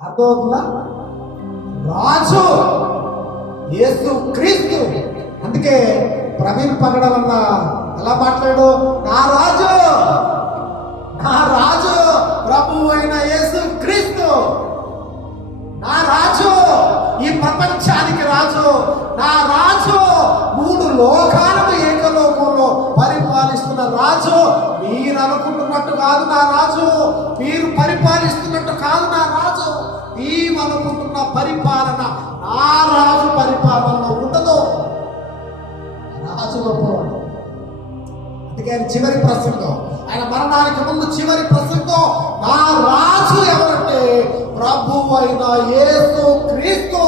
అర్థమవుతుందా రాజు యేసు క్రీస్తు. అందుకే ప్రవీణ్ పగడవన్న ఎలా మాట్లాడు నా రాజు! నా రాజు! ప్రభు అయిన యేసు క్రీస్తు! నా రాజు! ఈ ప్రపంచానికి రాజు! నా రాజు! మూడు లోకాలకు ఏకలోకంలో పరిపాలిస్తున్న రాజు! మీరు అనుకుంటున్నట్టు కాదు నా రాజు! మీరు పరిపాలిస్తున్నట్టు కాదు నా రాజు పరిపాలన ఆ రాజు పరిపాలనలో ఉండదు. రాజు గొప్పవాడు అందుకే ఆయన చివరి ప్రసంగం. ఆయన మరణానికి ముందు చివరి ప్రసంగం నా రాజు ఎవరంటే ప్రభు అయిన యేసు క్రీస్తు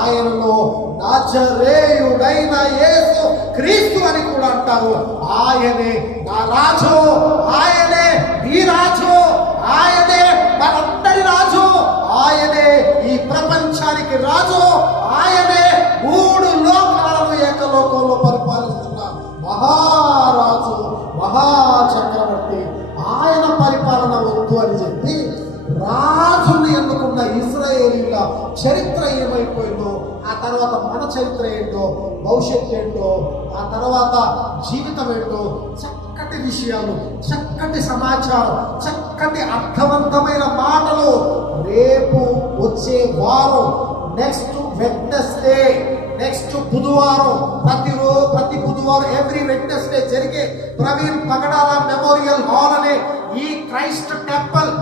ఆయనలో నజరేయుడైన యేసు క్రీస్తు అని కూడా అంటారు. ఆయనే నా రాజు ఆయనే ఈ రాజు ఆయనే మనందరి రాజు. ఆయనే ఈ ప్రపంచానికి రాజు. ఆయనే మూడు లోకాలను ఏకలోకంలో పరిపాలిస్తున్న మహారాజు మహాచక్రవర్తి ఆయన పరిపాలన వద్దు అని చెప్పి రాజుని ఎన్నుకున్న ఇస్రాయేలీల చరిత్ర ఏమైపోయిందో ఆ తర్వాత మన చరిత్ర ఏంటో భవిష్యత్తు ఏంటో ఆ తర్వాత జీవితం ఏంటో చక్కటి విషయాలు చక్కటి సమాచారం చక్కటి అర్థవంతమైన మా రేపు వచ్చే వారం నెక్స్ట్ వెడ్నెస్డే నెక్స్ట్ బుధవారం ప్రతిరోజు ప్రతి బుధవారం ఎవ్రీ వెడ్నెస్డే జరిగే ప్రవీణ్ పగడాల మెమోరియల్ హాల్ అనే ఈ క్రైస్ట్ టెంపుల్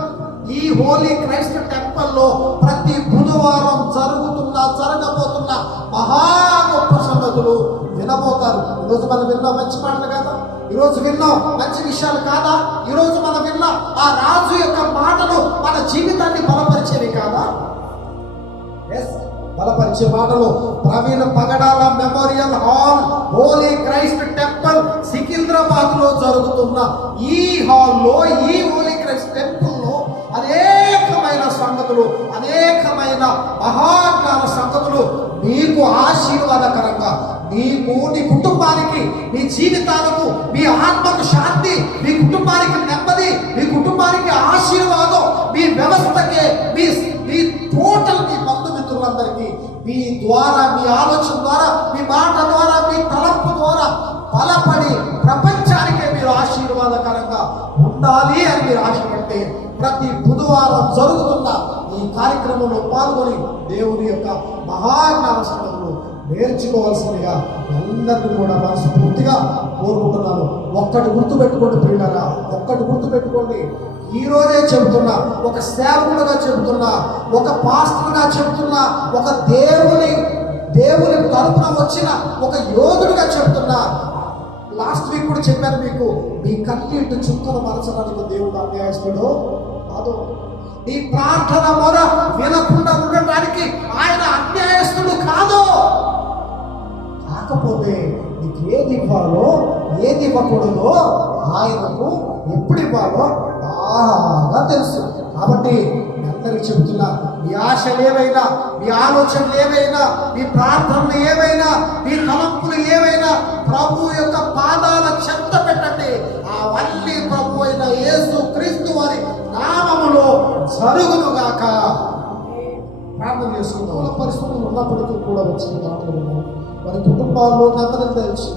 ఈ హోలీ క్రైస్ట్ టెంపుల్లో ప్రతి బుధవారం జరుగుతున్న జరగబోతున్న మహా గొప్ప సంగతులు వినబోతారు. ఈరోజు మనం విన్నాం మంచి మాటలు కదా? ఈరోజు విన్నాం మంచి విషయాలు కాదా? ఈరోజు మనం విన్నాం ఆ రాజు యొక్క మాటలు మన జీవితాన్ని బలపరిచేవి కాదా? ఎస్ బలపరిచే మాటలు. Praveen Pagadala memorial hall holy Christ temple సికింద్రాబాద్లో జరుగుతున్న ఈ హాల్లో ఈ మీకు నీ కుటుంబానికి మీ జీవితాలకు మీ ఆత్మకు శాంతి మీ కుటుంబానికి నెమ్మది మీ కుటుంబానికి ఆశీర్వాదం మీ వ్యవస్థకే మీ మీ టోటల్ మీ బంధుమిత్రులందరికీ మీ ద్వారా మీ ఆలోచన ద్వారా మీ మాట ద్వారా మీ తలంపు ద్వారా బలపడి ప్రపంచానికే మీరు ఆశీర్వాదకరంగా ఉండాలి అని మీరు ఆశపడితే ప్రతి బుధవారం జరుగుతున్న ఈ కార్యక్రమంలో పాల్గొని దేవుని యొక్క మహాజ్ఞాన సంఘంలో నేర్చుకోవాల్సిందిగా అందరినీ కూడా మనస్ఫూర్తిగా కోరుకుంటున్నాను. ఒక్కటి గుర్తుపెట్టుకోండి ప్రియులరా ఒక్కటి గుర్తుపెట్టుకోండి. ఈ రోజే చెబుతున్నా ఒక సేవకుడుగా చెబుతున్నా ఒక పాస్టర్గా చెబుతున్నా ఒక దేవుని దేవుని తరపున వచ్చిన ఒక యోధుడిగా చెబుతున్నా. లాస్ట్ వీక్ కూడా చెప్పాను మీకు మీ కన్నీటి చుక్కలు మరచడానికి దేవుడు అన్యాయస్తుడు? కాదు. నీ ప్రార్థన మొర వినకుండా ఉండటానికి ఆయన అన్యాయస్తుడు కాదు. కాకపోతే నీకు ఏది ఇవ్వాలో ఏది ఇవ్వకూడదో ఆయనకు ఎప్పుడు ఇవ్వాలో బాగా తెలుసు. కాబట్టి అందరికి చెబుతున్నా మీ ఆశలు ఏవైనా మీ ఆలోచనలు ఏవైనా మీ ప్రార్థనలు ఏవైనా మీ తలంపులు ఏవైనా ప్రభు యొక్క పాదాల చెత్త పెట్టండి. అవన్నీ ప్రభు అయిన యేసు క్రీస్తు వారి నామములో జరుగునుగాక. ప్రార్థన చేసుకుందాం. పరిస్థితులు ఉన్నప్పటికీ కూడా వచ్చిన మాటలు వారి కుటుంబాల్లో నెమ్మదిని తెలుసు.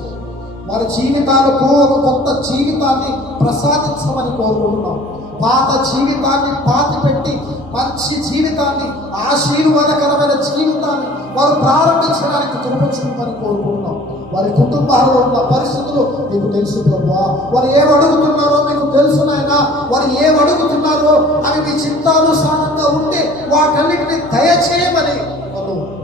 వారి జీవితాలకు ఒక కొత్త జీవితాన్ని ప్రసాదించమని కోరుకుంటున్నాం. పాత జీవితాన్ని పాతి పెట్టి మంచి జీవితాన్ని ఆశీర్వాదకరమైన జీవితాన్ని వారు ప్రారంభించడానికి కృపించమని కోరుకుంటున్నాం. వారి కుటుంబాల్లో ఉన్న పరిస్థితులు మీకు తెలుసు ప్రభా. వారు ఏం అడుగుతున్నారో మీకు తెలుసు నాయన. వారు ఏమడుగుతున్నారో అడుగుతున్నారో అవి మీ చిత్తానుసారంగా ఉంటే వాటన్నిటిని దయచేయమని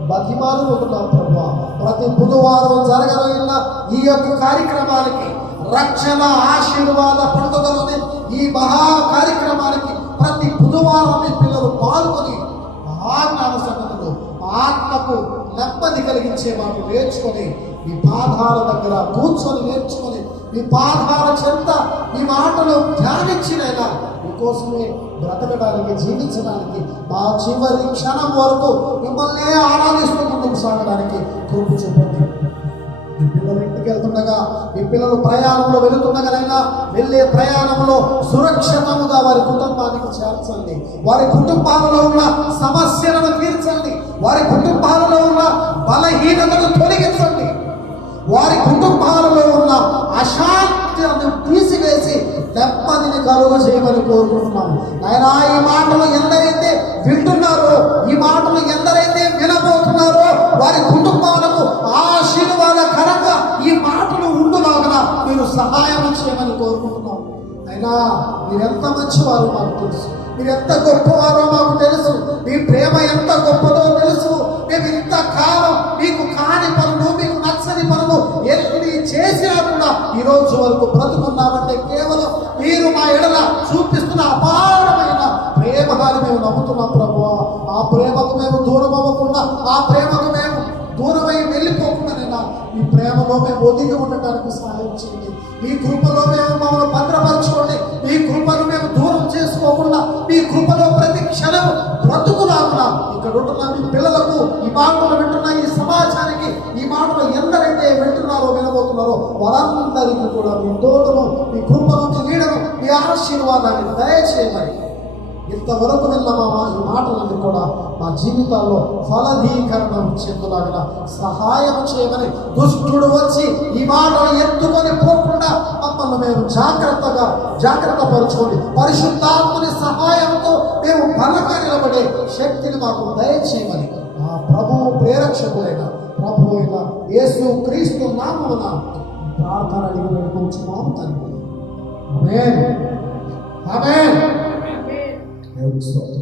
వాళ్ళు బతిమాలు ప్రభా. ప్రతి బుధవారం జరగనున్న ఈ యొక్క కార్యక్రమానికి రక్షణ ఆశీర్వాద పండుగలోని ఈ మహా కార్యక్రమానికి ప్రతి బుధవారం మీ పిల్లలు పాల్గొని మహాజ్ఞాన ఆత్మకు నెమ్మది కలిగించే వాటిని నేర్చుకొని మీ పాదాల దగ్గర కూర్చొని నేర్చుకొని మీ పాదాల చెంత మీ మాటలు ధ్యానించినైనా కోసమే బ్రతకడానికి జీవించడానికి మా చివరి క్షణం వరకు మిమ్మల్ని ఆనందిస్తూ ముందుకు సాగడానికి కృప చూపండి. మీ పిల్లలు ఇంటికి వెళ్తుండగా మీ పిల్లలు ప్రయాణంలో వెళుతుండగానైనా వెళ్ళే ప్రయాణంలో సురక్షితముగా వారి కుటుంబానికి చేర్చండి. వారి కుటుంబాలలో ఉన్న సమస్యలను తీర్చండి. వారి కుటుంబాలలో ఉన్న బలహీనతను తొలగి వారి కుటుంబాలలో ఉన్న అశాంతిని తీసివేసి నెమ్మదిని కలుగు చేయమని కోరుకుంటున్నాం ఆయన ఈ మాటలు ఎందరైతే వింటున్నారో ఈ మాటలు ఎందరైతే వినబోతున్నారో వారి కుటుంబాలకు ఆశీర్వాద కరంగా ఈ మాటలు ఉండులాగన మీరు సహాయం చేయమని కోరుకుంటున్నాం అయినా మీరెంత మంచివారు మాకు తెలుసు. మీరు ఎంత గొప్పవారో ప్రేమలో ఒదిగి ఉండటానికి సహాయం చేయండి. ఈ కృపలో మేము మమ్మల్ని భద్రపరచుకోండి. ఈ కృపను మేము దూరం చేసుకోకుండా మీ కృపలో ప్రతి క్షణం బ్రతుకులాగా ఇక్కడ ఉంటున్న మీ పిల్లలకు ఈ మాటలు వింటున్న ఈ సమాజానికి ఈ మాటలు ఎందరైతే వింటున్నారో వినబోతున్నారో వారందరికీ కూడా మీ తోటను మీ కృపను మీ నీడను మీ ఆశీర్వాదాన్ని దయచేయమని ఇంతవరకు వెళ్ళమామా ఈ మాటలన్నీ కూడా మా జీవితాల్లో ఫలదీకరణం చెందులాగిన సహాయం చేయమని దుష్టుడు వచ్చి ఈ మాటలు ఎత్తుకొని పోకుండా మమ్మల్ని మేము జాగ్రత్తగా జాగ్రత్త పరుచుకొని పరిశుద్ధాత్మని సహాయంతో మేము బలంగా నిలబడే శక్తిని మాకు దయచేయమని మా ప్రభువు ప్రేరక్షకులైన ప్రభు అయిన యేసు క్రీస్తు నామమున ప్రార్థన అడిగి పెట్టుకుంటున్నాం తండ్రి. ఆమేన్. ఆమేన్. I Deus só